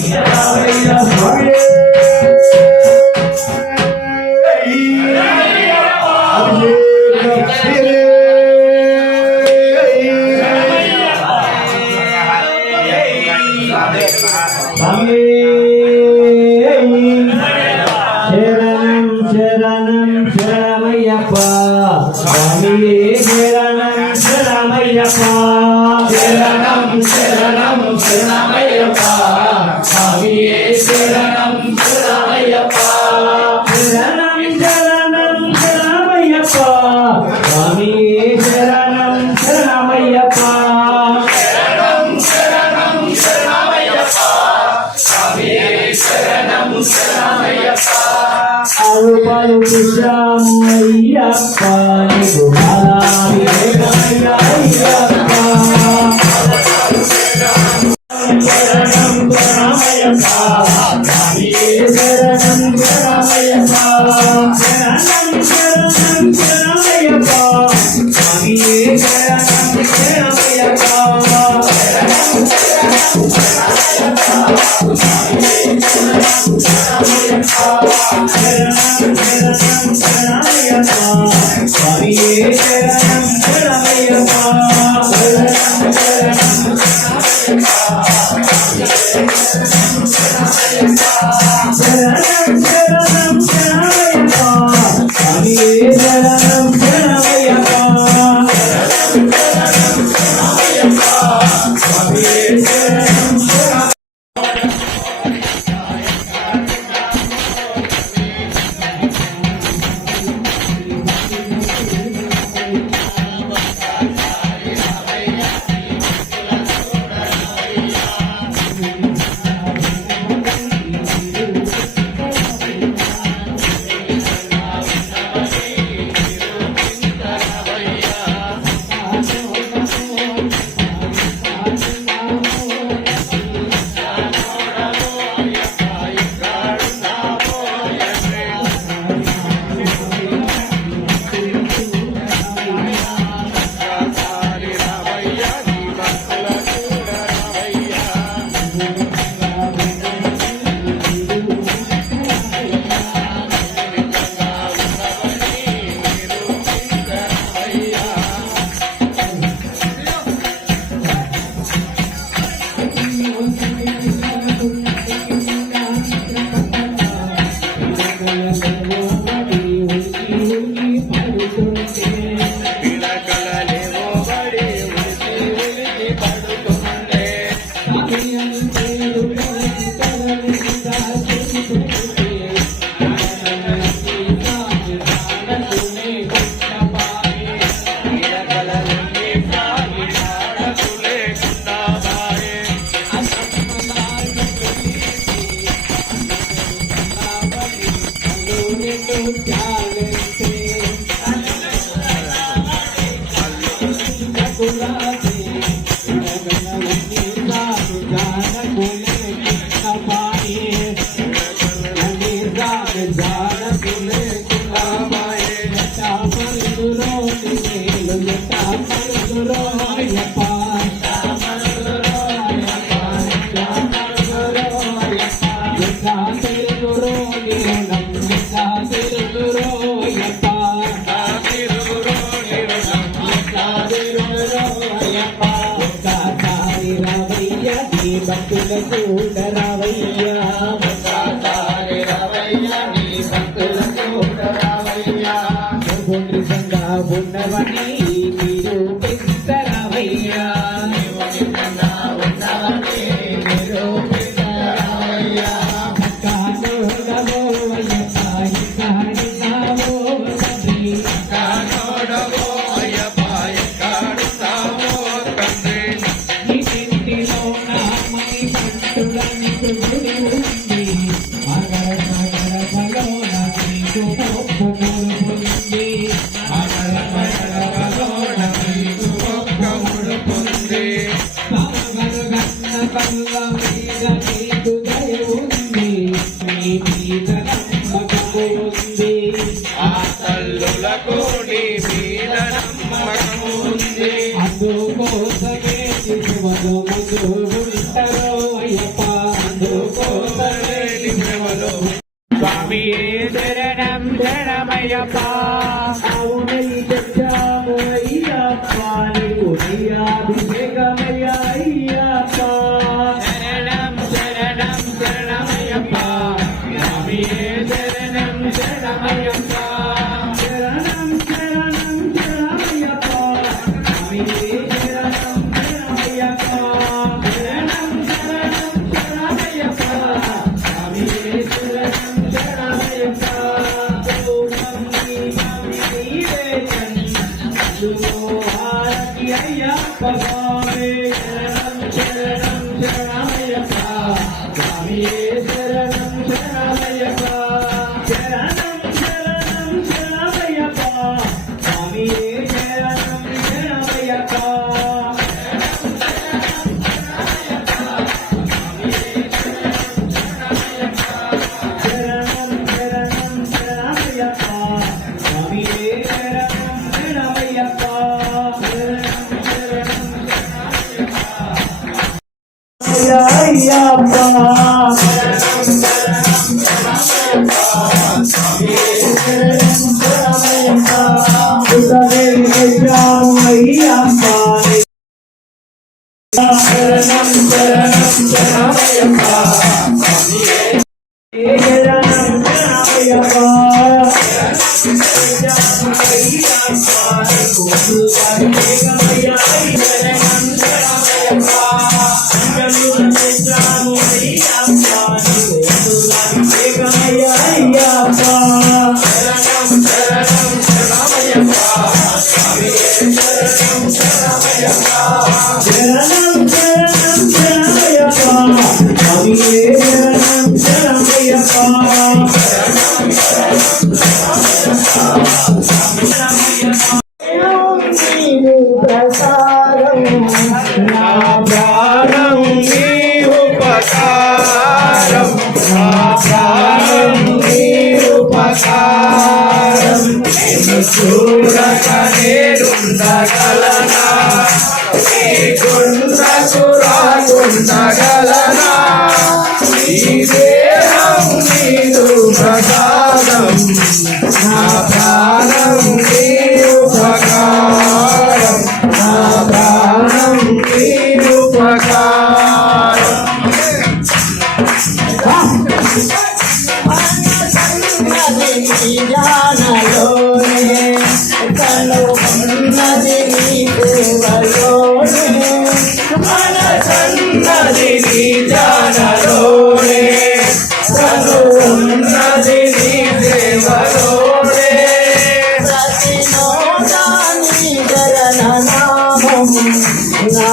Yeah. சரணமையப்பா சரணம் சரணம் சரணமையப்பா சுவாமியே Angel. down. భక్తుల కూడ రావయ్యా. భక్తుల కూడ రావయ్యా. ఉన్నవని స్వామి శరణం శరణమయ్యప్ప. Thank you. నా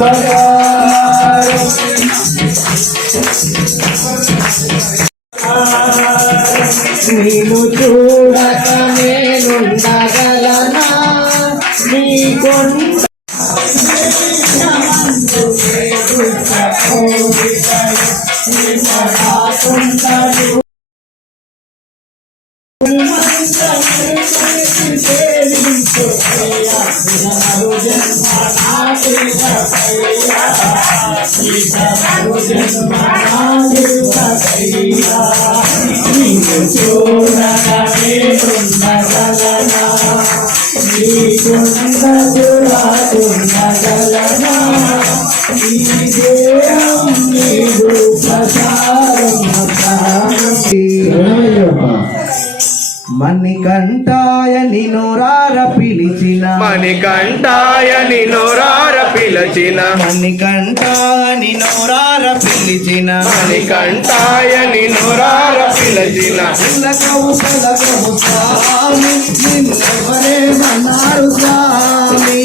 Bye. మణికంఠాయ నినోరార పిలిచిన. మణికంఠాయ నినోరార పిలిచిన మణికంఠాయ నినోరార పిలిచిన. పిలిచిన కంటాయని నురార పిలిచిన కవు కలకవు స్వామి నిన్నెవరేమన్నారు స్వామి?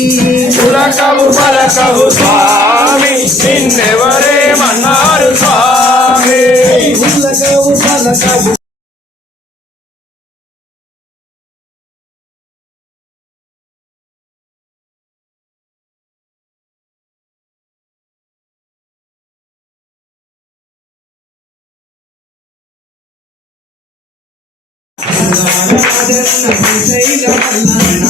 పులకవు పలకవు స్వామి నిన్నెవరేమన్నారు స్వామి? పులకవు ఎవరేమన్నారు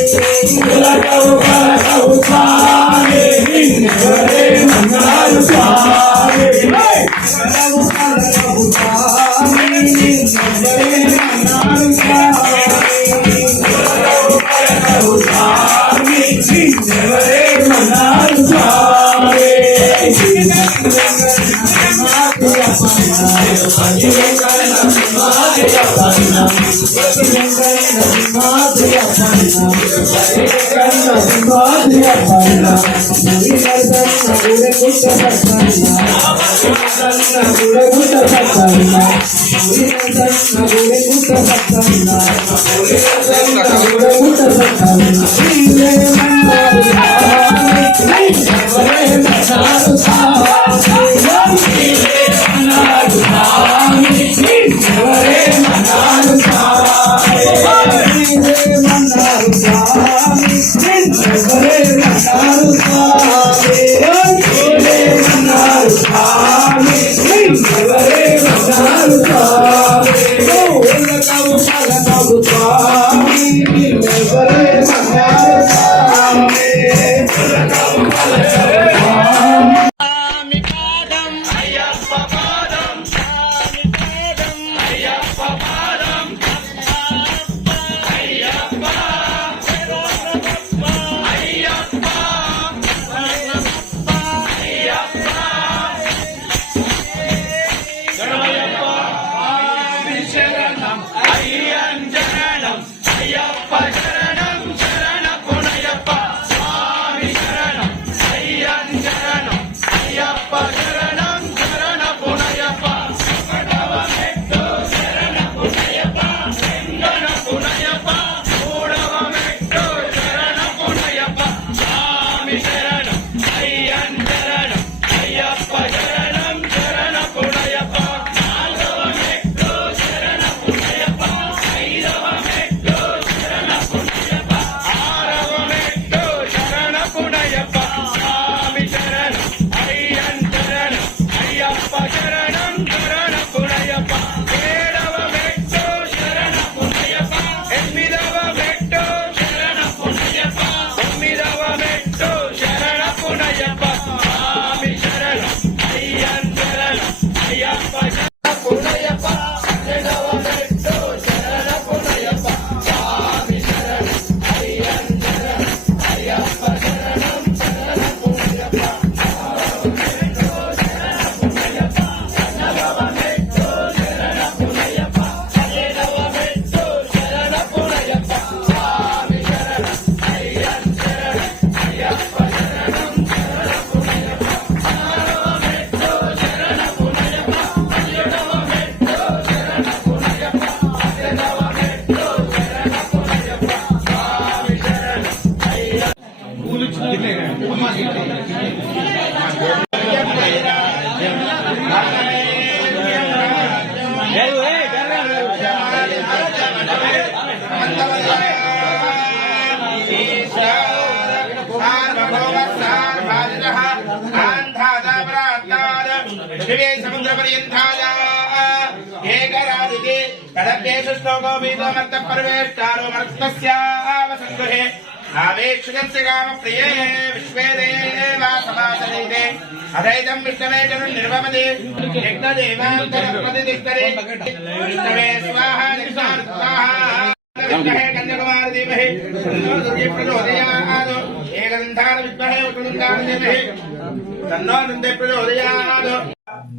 ఎవరేమన్నారు స్వామి ఉన్నతము ఉన్నతము तदप्येषु श्लोको वीतमर्थपर्वेष्टारो मर्तस्यावसङ्गृहे आवेक्षुजस्य कामप्रिये विश्वे देवा समासदैते अधैतं विष्णवे च निर्वमदे यज्ञदेवान्तरप्रतिष्ठरे विष्णवे स्वाहा निर्वाण स्वाहा विद्महे कन्याकुमार धीमहि तन्नो दुर्गे प्रचोदयात् एकदन्तान विद्महे उत्तरन्तान धीमहि तन्नो नन्दे प्रचोदयात्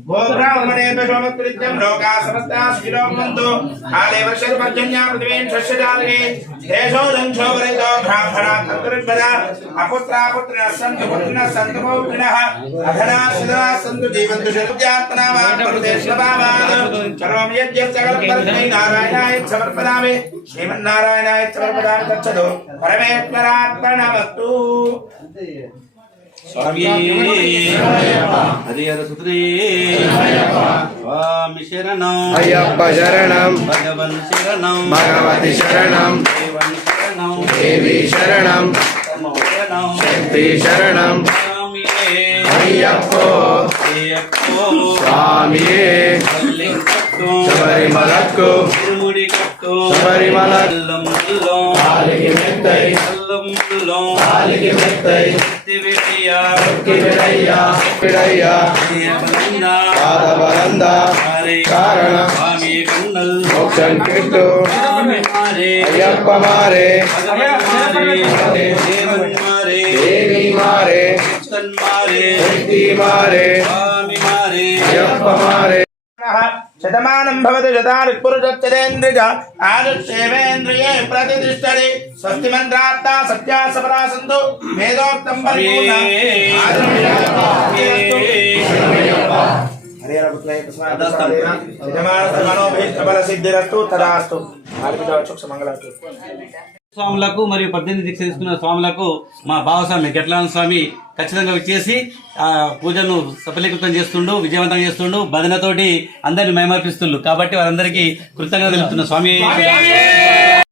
गोब्राह्मणे सोमकृत्यं लोका समस्ता शिरो भवन्तु काले वर्षतु पर्जन्या पृथिवीं शस्यजालके देशो दंशो वरितो ब्राह्मणा तन्तुर्वदा अपुत्रा पुत्रिणः सन्तु पुत्रिणः सन्तु पौत्रिणः अधना शिला सन्तु जीवन्तु शतुजात्मना वा परदेशभावात् सर्वं यद्यत् सकलं परस्मै नारायणाय समर्पयामि श्रीमन्नारायणाय समर्पयामि तच्छतु परमेश्वरात्मनमस्तु స్వామి హరిహర సుత్రే స్వామి శరణం అయ్యప్ప శరణం భగవన్ శరణం భగవతి శరణం దేవన్ శరణం దేవి శరణం తమ శరణం శక్తి శరణం స్వామియే అయ్యప్పో అయ్యప్పో ಕಿರಯ್ಯ ಕಿರಯ್ಯ ಪಾದ ಬರಂದ ಕಾರಣ ಮೋಕ್ಷನ್ ಕಿಟ್ಟು ಅಯ್ಯಪ್ಪ ಮಾರೆ ದೇವಿ ಮಾರೆ ಮಾರೆ ಮಾರೆ ಅಯ್ಯಪ್ಪ ಮಾರೆ శతమానం భవతి శతారుపురుషేంద్రియ ఆరుషేవేంద్రియే ప్రతిష్టరి స్వస్తి మంత్రాత్తా సత్యా సపరా సంతు వేదోక్తం పరిపూర్ణ సిద్ధిరస్తు తదాస్తు స్వాములకు మరియు పద్దెనిమిది దీక్ష తీసుకున్న స్వాములకు మా భావస్వామి గెట్లాన స్వామి ఖచ్చితంగా వచ్చేసి ఆ పూజను సఫలీకృతం చేస్తుండు విజయవంతం చేస్తుండు భజనతోటి అందరిని మేమర్పిస్తుండు. కాబట్టి వారందరికీ కృతజ్ఞత తెలుపుతున్న. స్వామి.